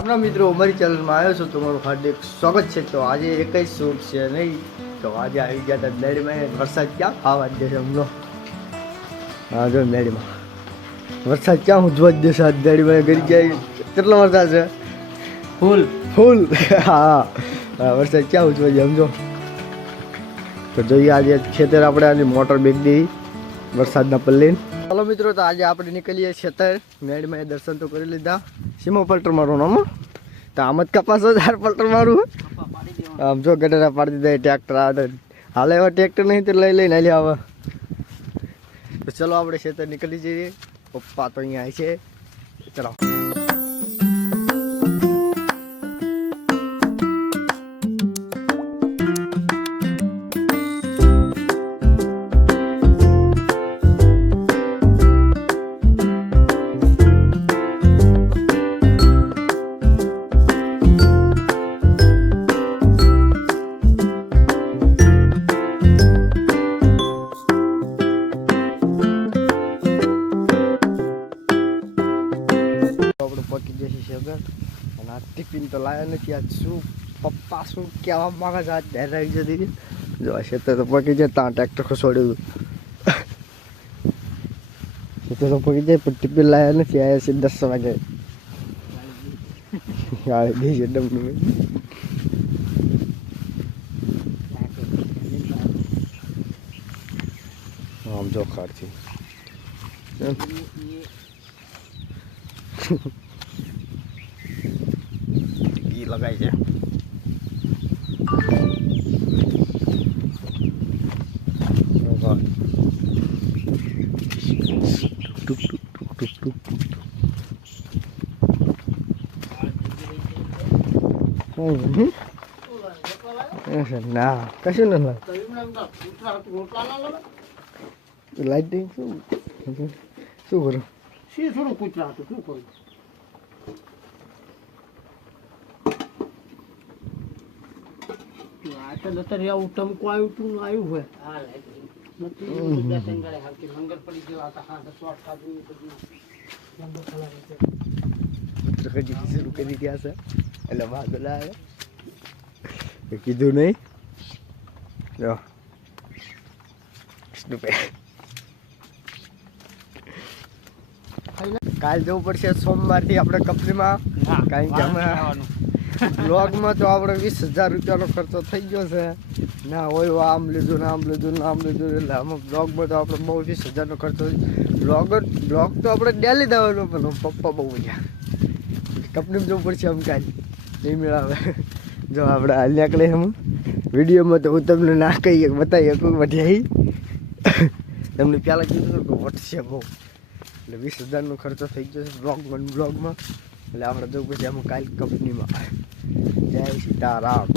રામ રામ મિત્રો અમારી ચેનલમાં આવ્યો છું તમારું હાર્દિક સ્વાગત છે. તો આજે એક જ શૂટ છે નહીં. તો આજે આવી ગયા હતા મેળીમાં વરસાદ ક્યાં ખાવા જ દેશે હમણો હા જો મેળીમાં. વરસાદ ક્યાં ઉજવા જ દેશે મેળીમાં ગરી ગયા કેટલો વરસાદ છે? ફૂલ. ફૂલ? હા. વરસાદ ક્યાં ઉજવા જાય સમજો? તો જોઈએ આજે ખેતર આપણે આજે મોટર બેગ દઈ વરસાદના પલ્લીને ચાલો મિત્રો, તો આજે આપણે નીકળીએ છેતર. મેળમાં દર્શન તો કરી લીધા. સીમો પલટર મારું નામ તો આમ જ કપાસ હજાર પલટર મારું આમ જો ગટરા પાડી દીધા ટ્રેક્ટર આવે હાલે એવા ટ્રેક્ટર નહીં તો લઈ લઈને હાલી આવે તો ચલો આપણે છેતર નીકળી જઈએ. પપ્પા તો અહીંયા આવી છે. ચલો. પકી જશે શેગર અને આ ટિફિન તો લાવ્યો નથી આજ શું પપ્પા શું કહેવા માંગે છે? આજ ધ્યાન રાખી જતી જો આ ખેતર તો પકી જાય ત્યાં ટ્રેક્ટર ખસોડ્યું ખેતર તો પકી જાય પણ ટિફિન લાવ્યા નથી આવ્યા છે દસ વાગે. આવે બે છે ડમનું આમ જો ખાડથી ઈ લગાય છે. ટુક ટુક ટુક ટુક ટુક ટુક ના કશું ન લાઈટિંગ શું શું કરું? શી થોડું કૂતરા હતું? શું કરું આ તો નતર આવ્યું તું આવ્યું હોય. નથી. દર્શન કરે હાલતી લંગર પડી ગયો આ તો હા તો શોર્ટ ખાધું બધું લંગર ખલાવી છે. ચિત્રકજી શરૂ કરી ગયા છે. એટલે વાંધો ના આવે. મેં કીધું નહીં? જો. કાલ જવું પડશે સોમવારથી આપણે કંપનીમાં. કારણ કે અમે બ્લોગમાં તો આપણે વીસ હજાર રૂપિયાનો ખર્ચો થઈ ગયો છે. ના હોય આમ લીધું ને આમ લીધું ને આમ લીધું, એટલે આમાં બ્લોગમાં તો આપણે બહુ વીસ હજારનો ખર્ચો બ્લોગ બ્લોગ તો આપણે ડેલી દેવાનો, પણ પપ્પા બહુ મજા કંપનીમાં જવું પડશે આમ કાલ નહીં મેળાવે. જો આપણે હાલ નીકળે એમ. વિડીયોમાં તો હું તમને ના કહી બતાવી શકું વઢિયાઈ તમને પહેલાં કીધું હતું કે વટશે બહુ. એટલે વીસ હજારનો ખર્ચો થઈ ગયો છે બ્લોગમાં ને બ્લોગમાં. એટલે આપણે જવું પછી અમે કાલ કંપનીમાં જય સીતારામ.